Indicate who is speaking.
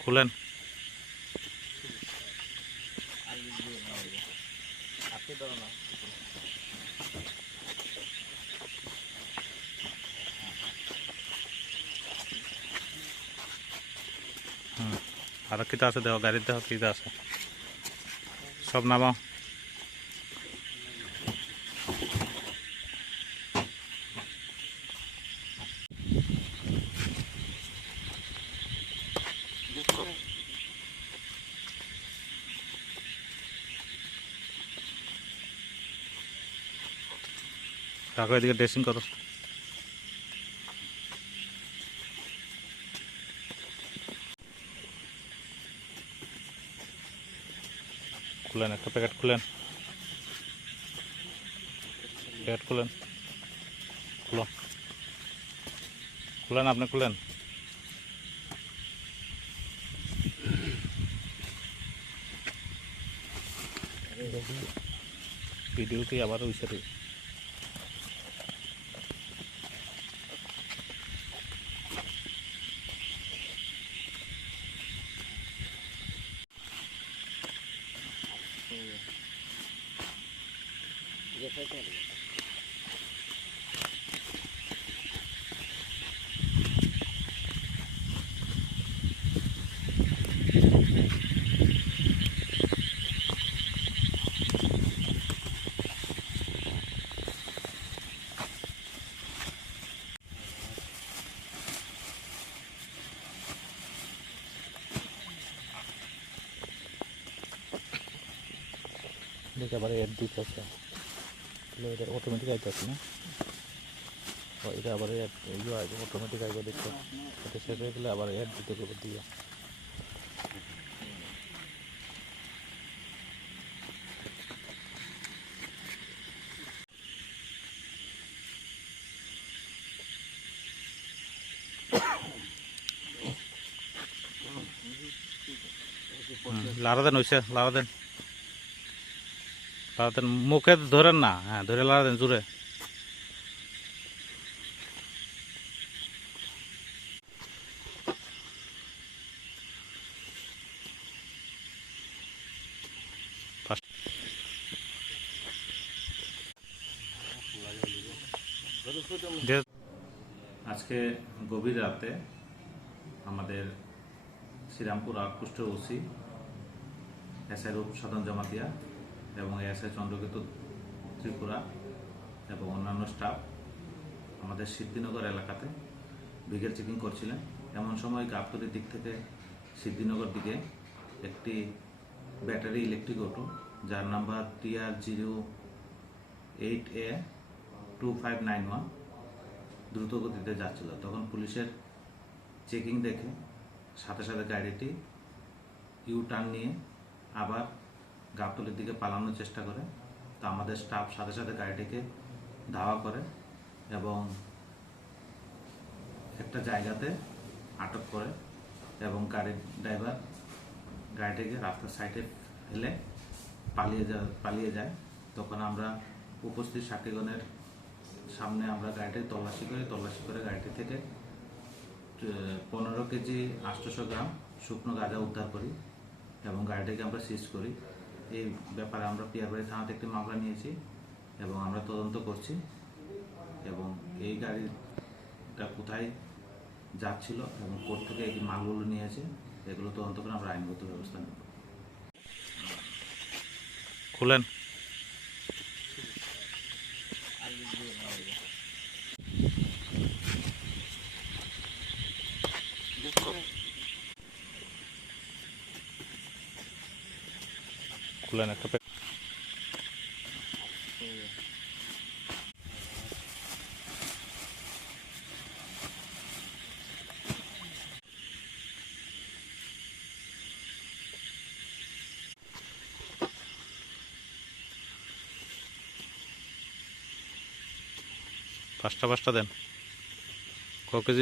Speaker 1: খুলেন হুম আর কিতা আছে দেহ গাড়ির দেহ কিতা আছে সব নামাও রাখো এদিকে ড্রেসিং করো। খুলেন, একটা প্যাকেট খুলেন। প্যাকেট খুলেন। খুলো। খুলেন আপনি, খুলেন। ভিডিও কি আবার হয়েছে রে দেখে আবার অ্যাড দিতেছে এটা অটোমেটিক আইতেছে না? এটা আবার ইয়ে আসবে অটোমেটিক আসবে দেখো। এটা সেট হয়ে গেলে আবার অ্যাড দিতে হবে দিয়ে। লাড়া দেন হইছে লাড়া দেন। লাড়া দেন মুখে ধরেন না হ্যাঁ ধরে লাড়া দেন জোরে। আজকে গভীর রাতে আমাদের শ্রীরামপুর আউটপোস্ট ওসি এসআই রূপ সাধন জমাতিয়া এবং এস এসআই চন্দ্রকেতু, ত্রিপুরা এবং অন্যান্য স্টাফ আমাদের সিদ্ধিনগর এলাকাতে ব্রিগেড চেকিং করছিলেন। এমন সময় গাবতলির দিক থেকে সিদ্ধিনগর দিকে একটি ব্যাটারি ইলেকট্রিক অটো যার number TR zero eight A two five nine one দ্রুত গতিতে যাচ্ছিল। তখন পুলিশের চেকিং দেখে সাথে সাথে গাড়িটি ইউ টার্ন নিয়ে আবার গাবতলির দিকে পালানোর চেষ্টা করে। তো আমাদের স্টাফ সাথে সাথে গাড়িটিকে ধাওয়া করে এবং একটা জায়গাতে আটক করে এবং গাড়ির ড্রাইভার গাড়িটিকে রাস্তার সাইডে ফেলে পালিয়ে যা, পালিয়ে যায়। তখন আমরা উপস্থিত সাক্ষীগণের সামনে আমরা গাড়িটি তল্লাশি করি, তল্লাশি করে গাড়িটি থেকে পনেরো কেজি আটশোশো গ্রাম শুকনো গাঁজা উদ্ধার করি এবং গাড়িটিকে আমরা সিজ করি। এই ব্যাপারে আমরা পিয়ারবাড়ি থানাতে একটি মামলা নিয়েছি এবং আমরা তদন্ত করছি এবং এই গাড়িটা কোথায় যাচ্ছিল এবং কোর্ট থেকে এই মালগুলো নিয়েছে, এগুলো তদন্ত করে আমরা আইনগত ব্যবস্থা নেব। খুলেন। খুলেন একটা পাঁচটা পাঁচটা দেন। ক কেজি?